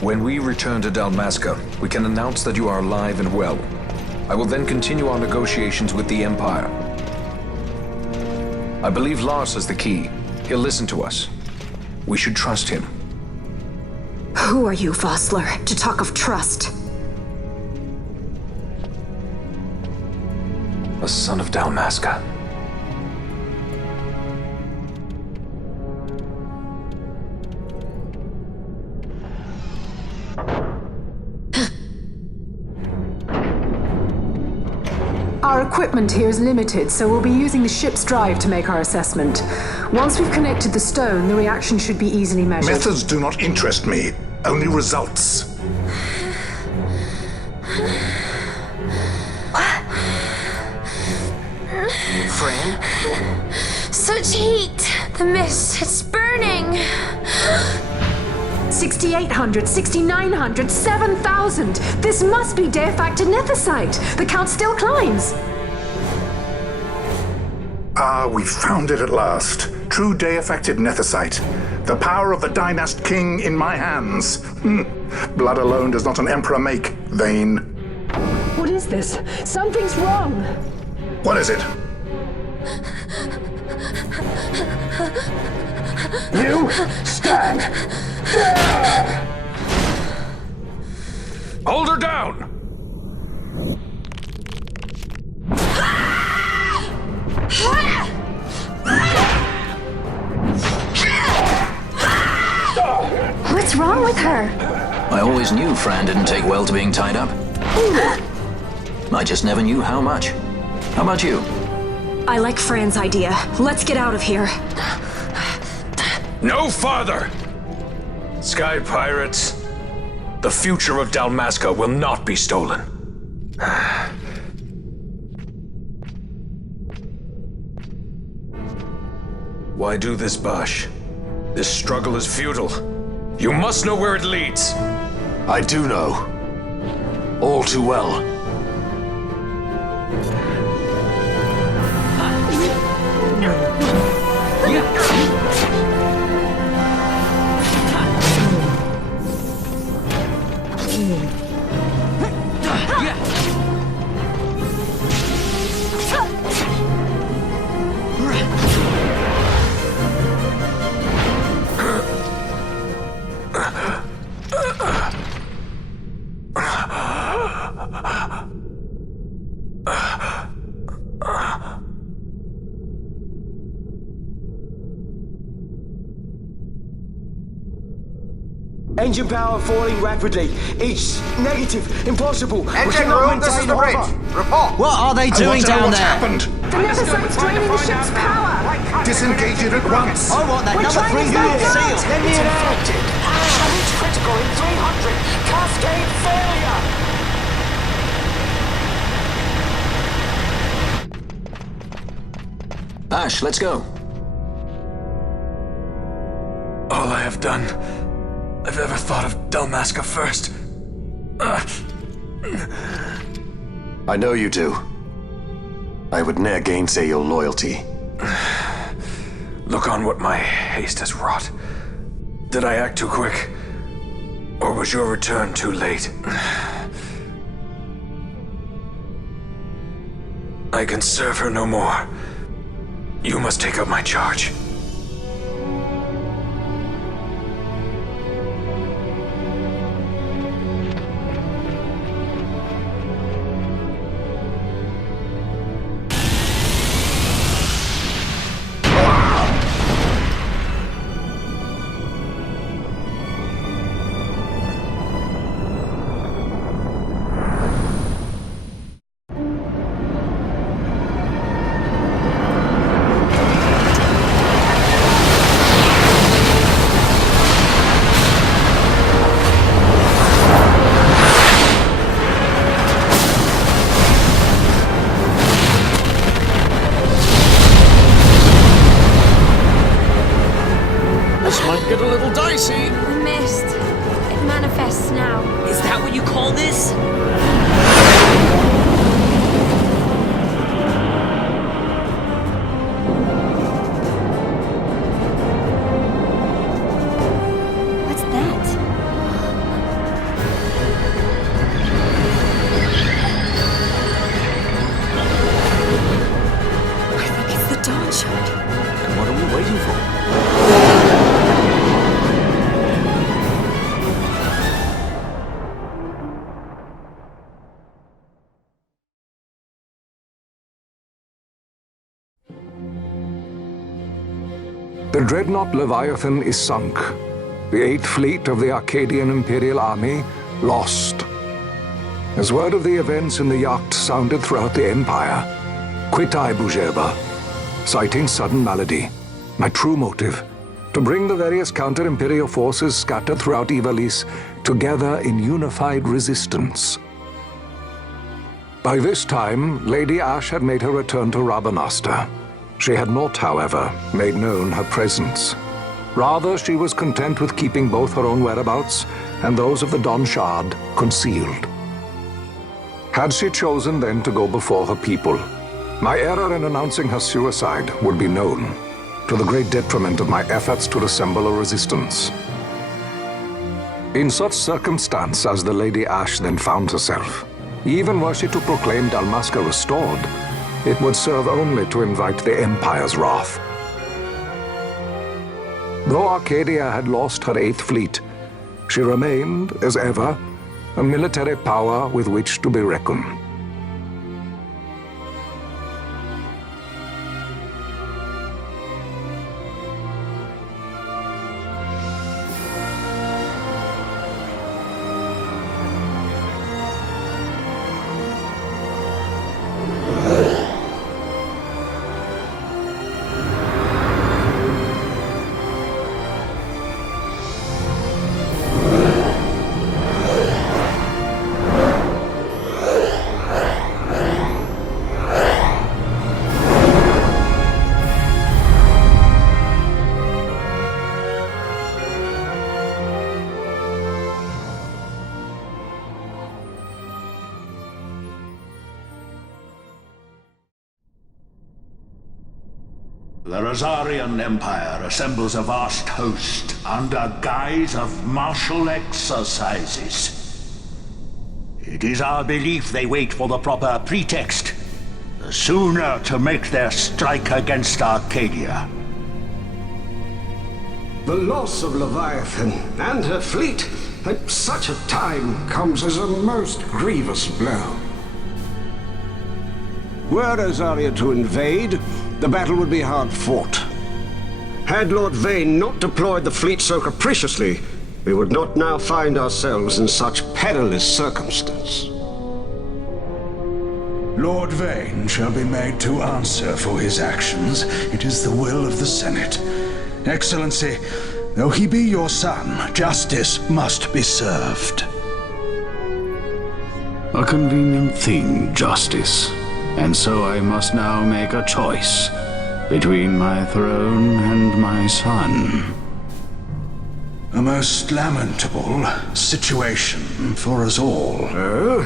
When we return to Dalmasca, we can announce that you are alive and well. I will then continue our negotiations with the Empire. I believe Lars has the key. He'll listen to us. We should trust him. Who are you, Vossler, to talk of trust? A son of Dalmasca. Our equipment here is limited, so we'll be using the ship's drive to make our assessment. Once we've connected the stone, the reaction should be easily measured. Methods do not interest me, only results. Fran? Such heat! The mist, it's burning! 6,800, 6,900, 7,000! This must be de-facted nethicite! The count still climbs! Ah, we found it at last. True day-affected nethicite. The power of the Dynast King in my hands. Blood alone does not an emperor make, Vain. What is this? Something's wrong! What is it? You stand there! Hold her down! What's wrong with her? I always knew Fran didn't take well to being tied up. I just never knew how much. How about you? I like Fran's idea. Let's get out of here. No farther! Sky Pirates, the future of Dalmasca will not be stolen. Why do this, Bash? This struggle is futile. You must know where it leads. I do know. All too well. Engine power falling rapidly. Each negative, impossible. Engine room, this is the bridge. Report. What are they doing down What's there? happened? The nethicite's draining the ship's power! Disengage it at once. I want that We're number trying 3 to unit stop seal. that. Let me in out. Damage critical in 300. Cascade failure. Ash, let's go. All I have done, I've ever thought of Dalmasca first. I know you do. I would ne'er gainsay your loyalty. Look on what my haste has wrought. Did I act too quick? Or was your return too late? I can serve her no more. You must take up my charge. The dreadnought Leviathan is sunk. The 8th Fleet of the Arcadian Imperial Army lost. As word of the events in the yacht sounded throughout the Empire, quit I Bujeba, citing sudden malady. My true motive, to bring the various counter-imperial forces scattered throughout Ivalice together in unified resistance. By this time, Lady Ash had made her return to Rabanastre. She had not, however, made known her presence. Rather, she was content with keeping both her own whereabouts and those of the Don Shard concealed. Had she chosen then to go before her people, my error in announcing her suicide would be known, to the great detriment of my efforts to assemble a resistance. In such circumstance as the Lady Ash then found herself, even were she to proclaim Dalmasca restored, it would serve only to invite the Empire's wrath. Though Arcadia had lost her 8th Fleet, she remained, as ever, a military power with which to be reckoned. The Rosarian Empire assembles a vast host under guise of martial exercises. It is our belief they wait for the proper pretext, the sooner to make their strike against Arcadia. The loss of Leviathan and her fleet at such a time comes as a most grievous blow. Were Rosaria to invade, the battle would be hard fought. Had Lord Vane not deployed the fleet so capriciously, we would not now find ourselves in such perilous circumstance. Lord Vane shall be made to answer for his actions. It is the will of the Senate. Excellency, though he be your son, justice must be served. A convenient thing, justice. And so I must now make a choice between my throne and my son. A most lamentable situation for us all. Oh?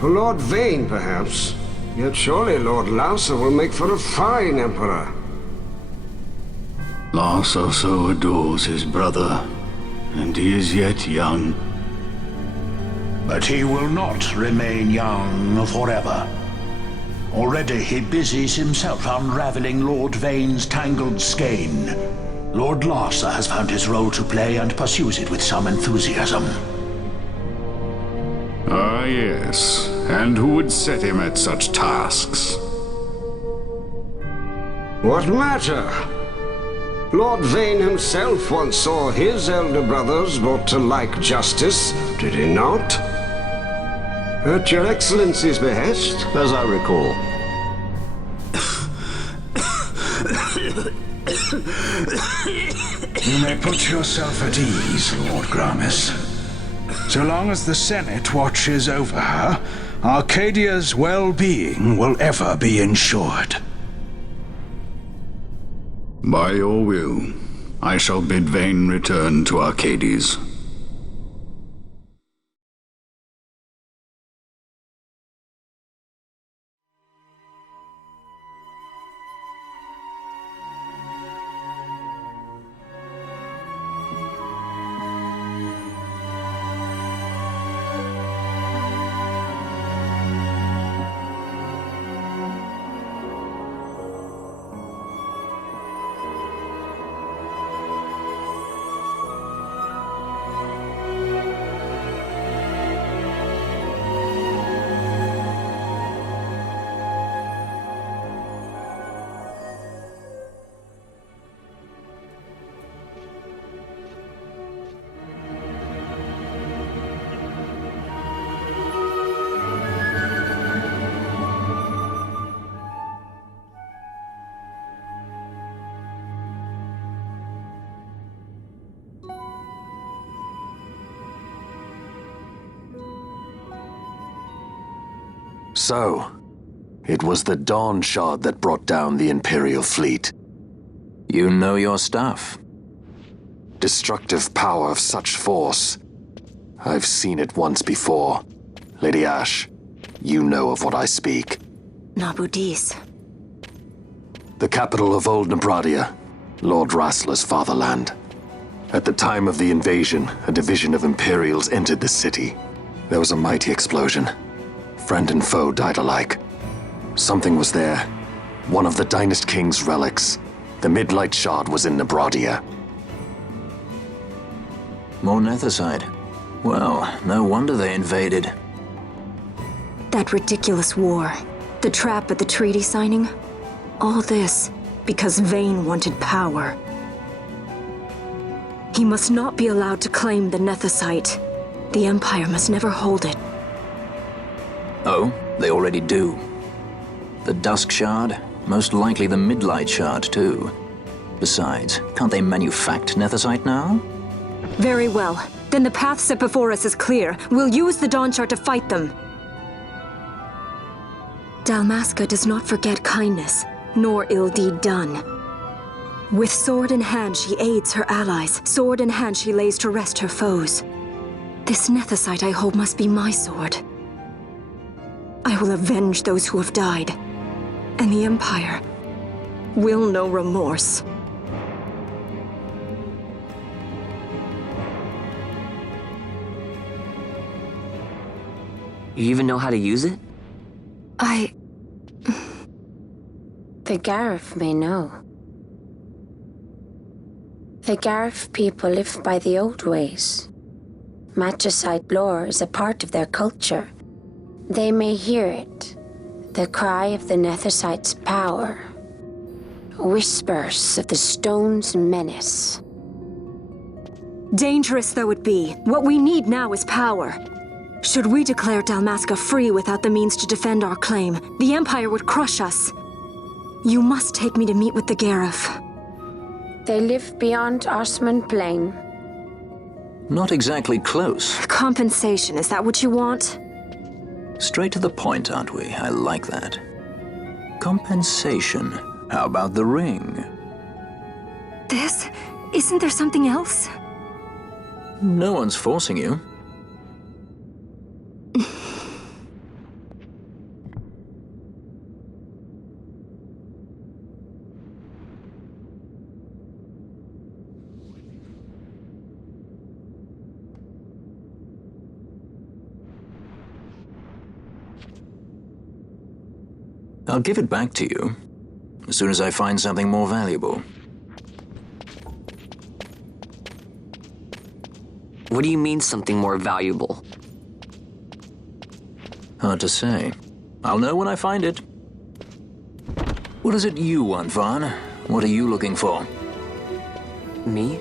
For Lord Vane, perhaps. Yet surely Lord Lauser will make for a fine emperor. Lauser so adores his brother, and he is yet young. But he will not remain young forever. Already he busies himself unraveling Lord Vane's tangled skein. Lord Larsa has found his role to play and pursues it with some enthusiasm. Ah, yes. And who would set him at such tasks? What matter? Lord Vane himself once saw his elder brothers brought to like justice, did he not? At your Excellency's behest? As I recall. You may put yourself at ease, Lord Gramis. So long as the Senate watches over her, Arcadia's well-being will ever be ensured. By your will, I shall bid Vane return to Arcades. So, it was the Dawn Shard that brought down the Imperial fleet. You know your stuff. Destructive power of such force. I've seen it once before. Lady Ash, you know of what I speak. Nabudis. The capital of Old Nebradia, Lord Rassler's fatherland. At the time of the invasion, a division of Imperials entered the city. There was a mighty explosion. Friend and foe died alike. Something was there. One of the Dynast King's relics. The Midlight Shard was in Nebradia. More Nethicite. Well, no wonder they invaded. That ridiculous war. The trap at the treaty signing. All this because Vayne wanted power. He must not be allowed to claim the Nethicite. The Empire must never hold it. Oh, they already do. The Dusk Shard, most likely the Midlight Shard too. Besides, can't they manufact Nethicite now? Very well. Then the path set before us is clear. We'll use the Dawn Shard to fight them. Dalmasca does not forget kindness, nor ill deed done. With sword in hand, she aids her allies. Sword in hand, she lays to rest her foes. This Nethicite I hold must be my sword. I will avenge those who have died, and the Empire will know remorse. You even know how to use it? The Garif may know. The Garif people live by the old ways. Matricide lore is a part of their culture. They may hear it, the cry of the Nethicite's power. Whispers of the stone's menace. Dangerous though it be, what we need now is power. Should we declare Dalmasca free without the means to defend our claim, the Empire would crush us. You must take me to meet with the Garif. They live beyond Osman Plain. Not exactly close. Compensation, is that what you want? Straight to the point, aren't we? I like that. Compensation. How about the ring? This? Isn't there something else? No one's forcing you. I'll give it back to you as soon as I find something more valuable. What do you mean something more valuable? Hard to say. I'll know when I find it. What is it you want, Vaughn? What are you looking for? Me?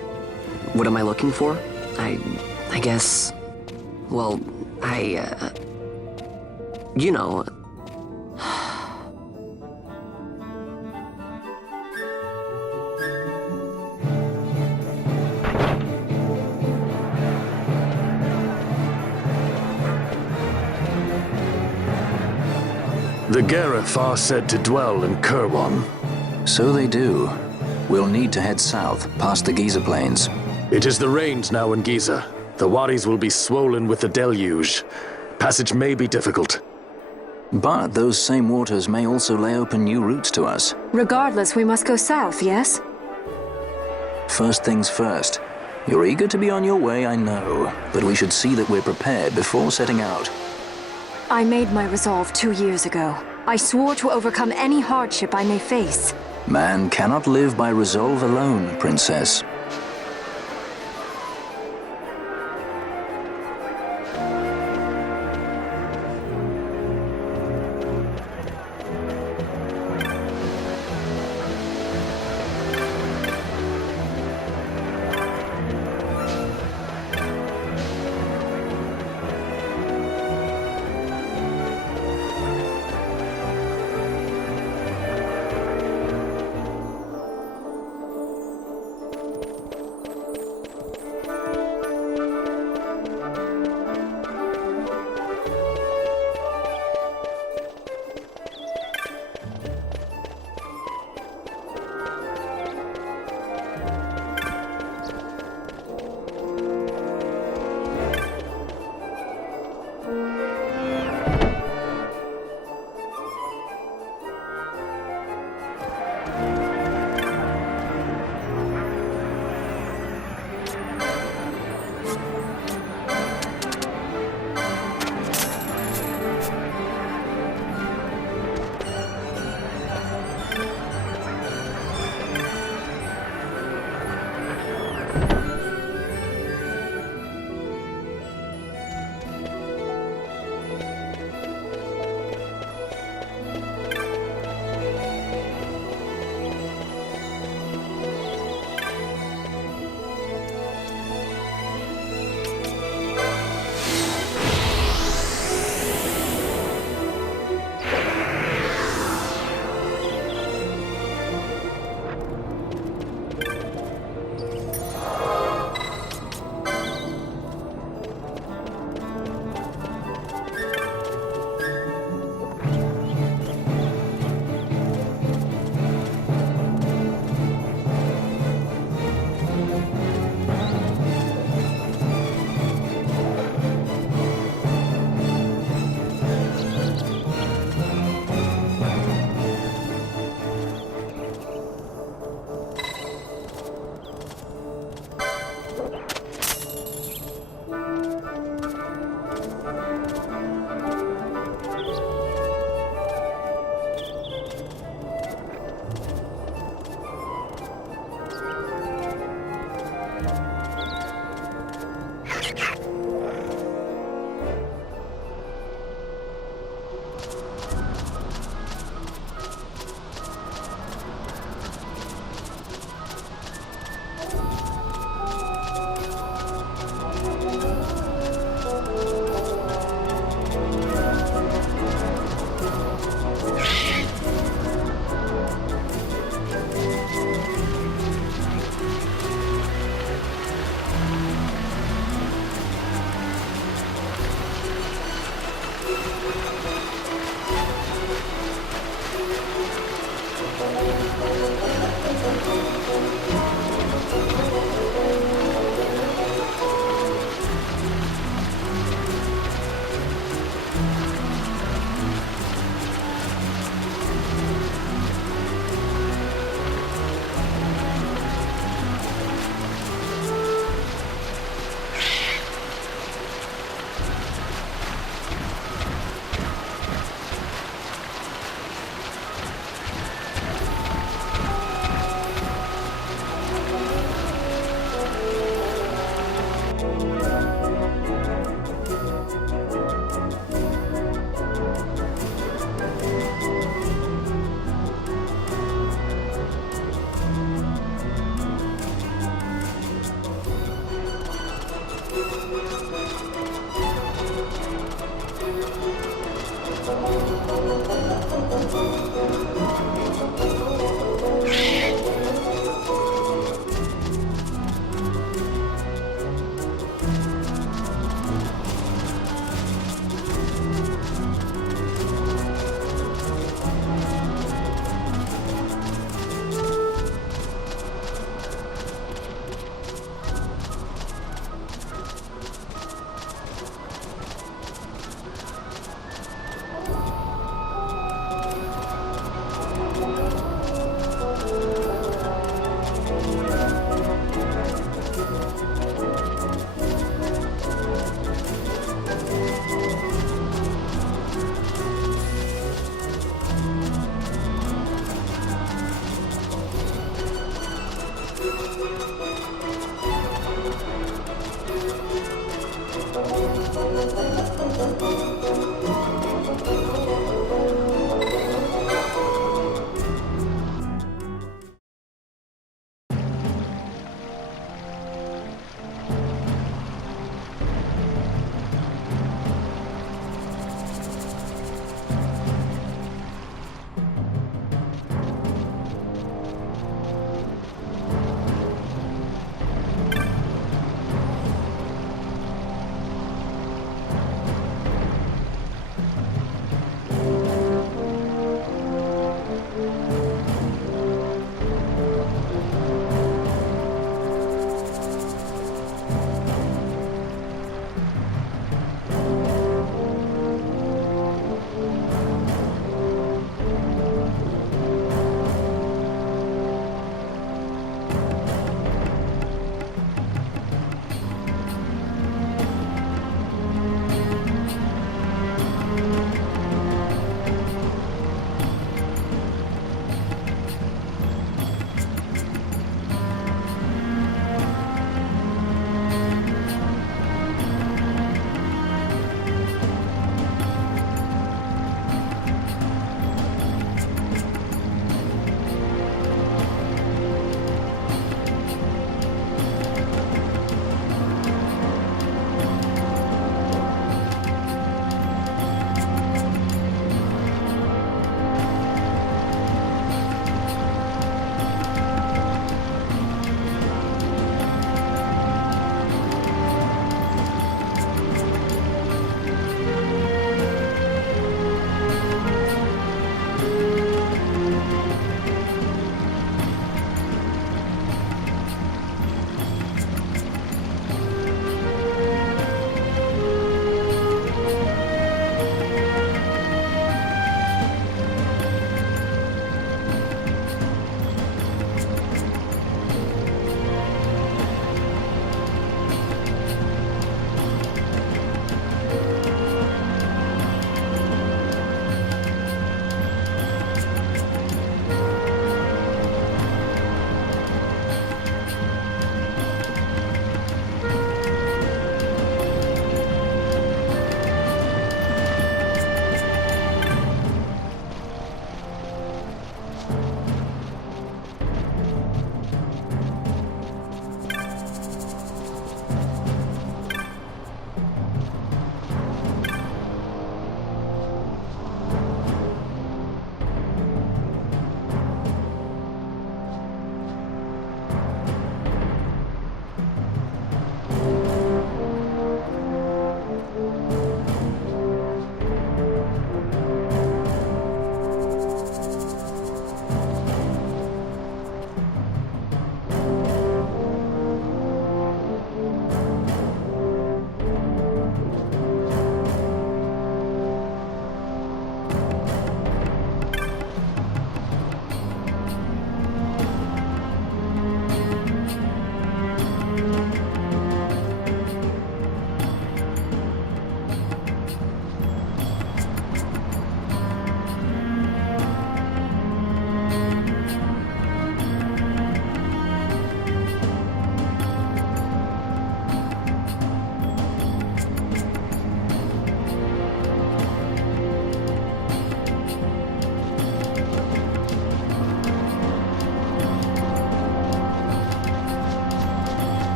What am I looking for? I guess... Well, you know... The Garif are said to dwell in Kirwan. So they do. We'll need to head south, past the Giza Plains. It is the rains now in Giza. The wadis will be swollen with the deluge. Passage may be difficult. But those same waters may also lay open new routes to us. Regardless, we must go south, yes? First things first. You're eager to be on your way, I know. But we should see that we're prepared before setting out. I made my resolve 2 years ago. I swore to overcome any hardship I may face. Man cannot live by resolve alone, Princess.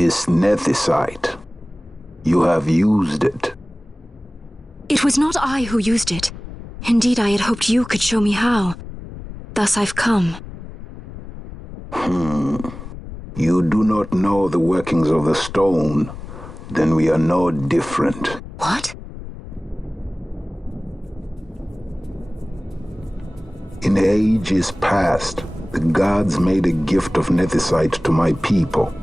This nethicite. You have used it. It was not I who used it. Indeed, I had hoped you could show me how. Thus I've come. You do not know the workings of the stone. Then we are no different. What? In ages past, the gods made a gift of nethicite to my people.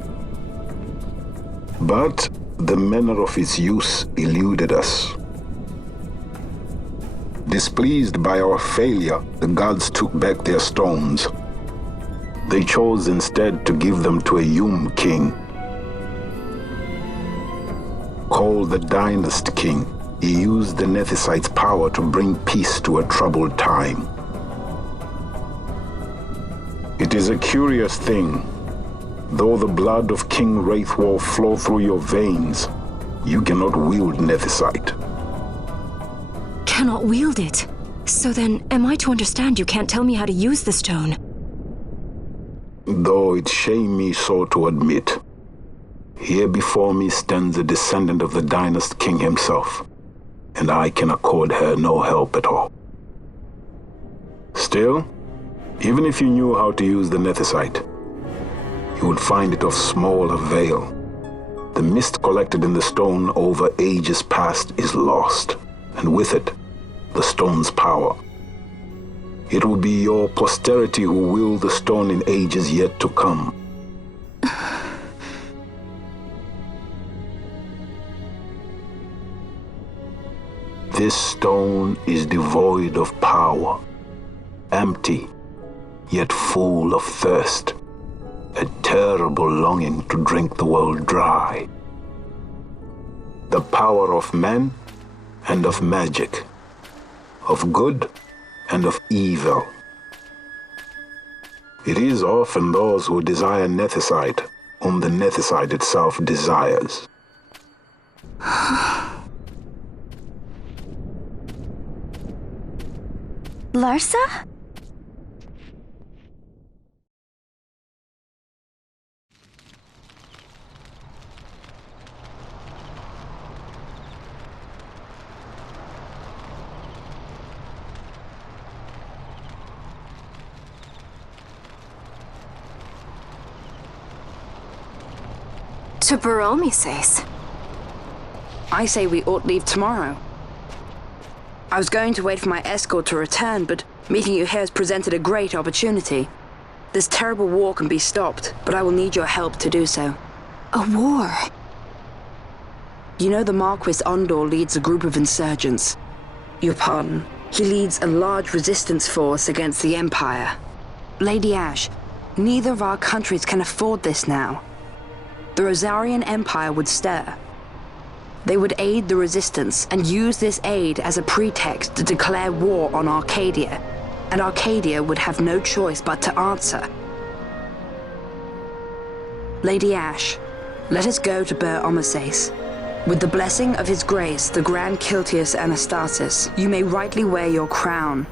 But the manner of its use eluded us. Displeased by our failure, the gods took back their stones. They chose instead to give them to a Yum king. Called the Dynast King, he used the nethicite's power to bring peace to a troubled time. It is a curious thing. Though the blood of King Wraithwolf flow through your veins, you cannot wield nethicite. Cannot wield it? So then, am I to understand you can't tell me how to use the stone? Though it shame me so to admit, here before me stands a descendant of the Dynast King himself, and I can accord her no help at all. Still, even if you knew how to use the nethicite, you would find it of small avail. The mist collected in the stone over ages past is lost, and with it, the stone's power. It will be your posterity who will the stone in ages yet to come. This stone is devoid of power, empty, yet full of thirst, a terrible longing to drink the world dry. The power of men and of magic, of good and of evil. It is often those who desire nethicite whom the nethicite itself desires. Larsa? To Baromises. I say we ought leave tomorrow. I was going to wait for my escort to return, but meeting you here has presented a great opportunity. This terrible war can be stopped, but I will need your help to do so. A war? You know the Marquis Ondor leads a group of insurgents. Your pardon. He leads a large resistance force against the Empire. Lady Ash, neither of our countries can afford this now. The Rosarian Empire would stir. They would aid the resistance and use this aid as a pretext to declare war on Arcadia, and Arcadia would have no choice but to answer. Lady Ash, let us go to Baromises. With the blessing of His Grace, the Grand Kiltius Anastasis, you may rightly wear your crown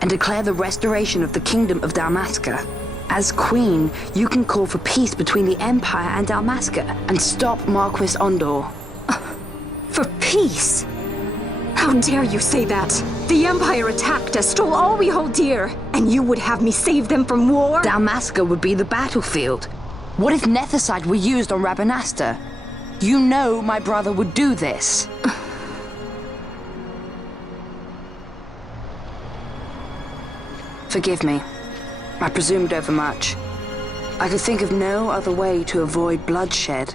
and declare the restoration of the Kingdom of Dalmasca. As Queen, you can call for peace between the Empire and Dalmasca and stop Marquis Ondor. For peace? How dare you say that? The Empire attacked us, stole all we hold dear, and you would have me save them from war? Dalmasca would be the battlefield. What if nethicite were used on Rabanasta? You know my brother would do this. Forgive me. I presumed overmuch. I could think of no other way to avoid bloodshed.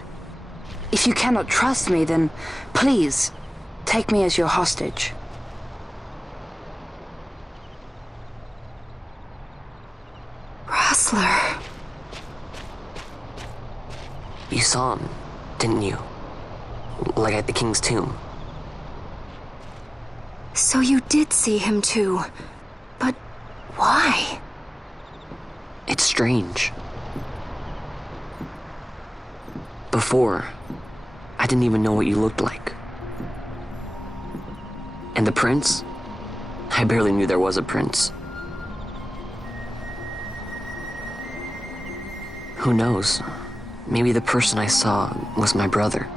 If you cannot trust me, then please, take me as your hostage. Rustler. You saw him, didn't you? Like at the King's tomb. So you did see him too. But why? It's strange. Before, I didn't even know what you looked like. And the prince? I barely knew there was a prince. Who knows? maybe the person I saw was my brother.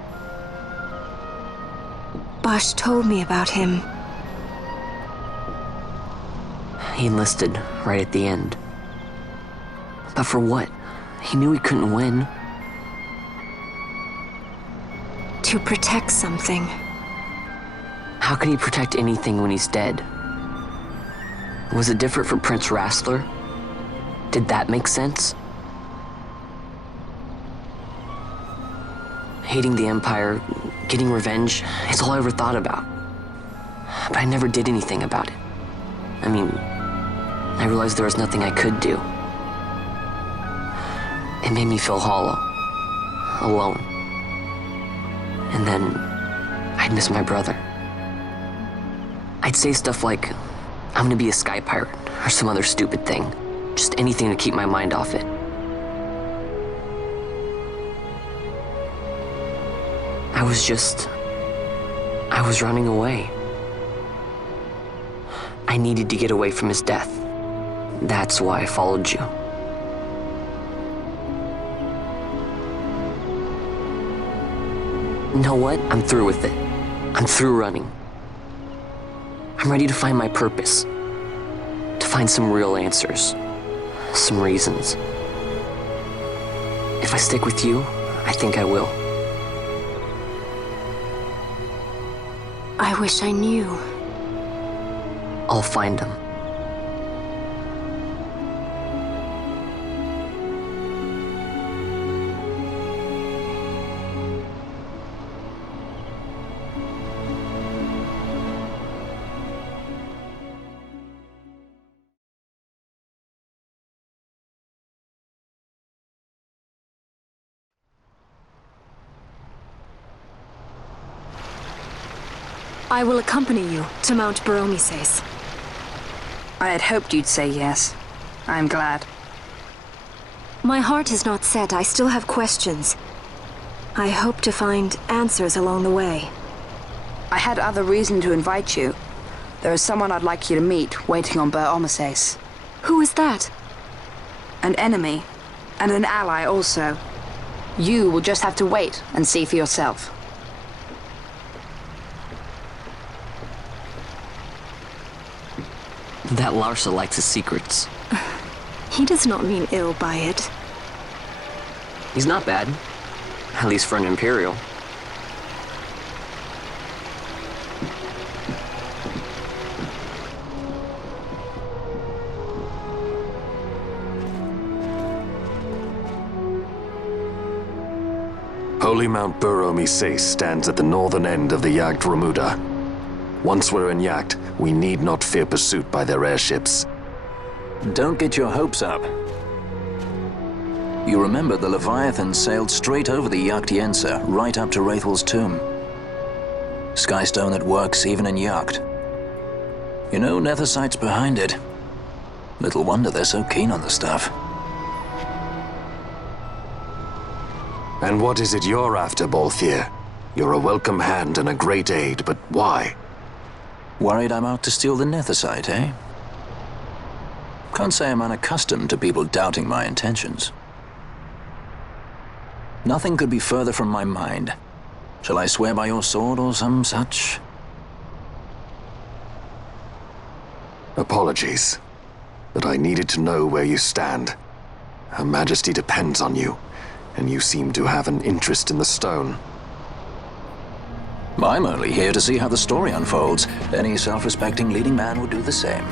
Bash told me about him. He enlisted right at the end. But for what? He knew he couldn't win. To protect something. How can he protect anything when he's dead? Was it different for Prince Rassler? Did that make sense? Hating the Empire, getting revenge, it's all I ever thought about. But I never did anything about it. I mean, I realized there was nothing I could do. It made me feel hollow, alone. And then I'd miss my brother. I'd say stuff like, I'm gonna be a sky pirate, or some other stupid thing. Just anything to keep my mind off it. I was running away. I needed to get away from his death. That's why I followed you. You know what? I'm through with it. I'm through running. I'm ready to find my purpose. To find some real answers. Some reasons. If I stick with you, I think I will. I wish I knew. I'll find them. I will accompany you to Mount Baromises. I had hoped you'd say yes. I'm glad. My heart is not set. I still have questions. I hope to find answers along the way. I had other reason to invite you. There is someone I'd like you to meet waiting on Baromises. Who is that? An enemy, and an ally also. You will just have to wait and see for yourself. That Larsa likes his secrets. He does not mean ill by it. He's not bad. At least for an Imperial. Holy Mount Baromises stands at the northern end of the Yacht Remuda. Once we're in Yacht, we need not fear pursuit by their airships. Don't get your hopes up. You remember the Leviathan sailed straight over the Yacht Yensa, right up to Wraithel's tomb. Skystone that works even in Yacht. You know Nethersight's behind it. Little wonder they're so keen on the stuff. And what is it you're after, Balthier? You're a welcome hand and a great aid, but why? Worried I'm out to steal the Nethersight, eh? Can't say I'm unaccustomed to people doubting my intentions. Nothing could be further from my mind. Shall I swear by your sword or some such? Apologies, but I needed to know where you stand. Her Majesty depends on you, and you seem to have an interest in the stone. I'm only here to see how the story unfolds. Any self-respecting leading man would do the same.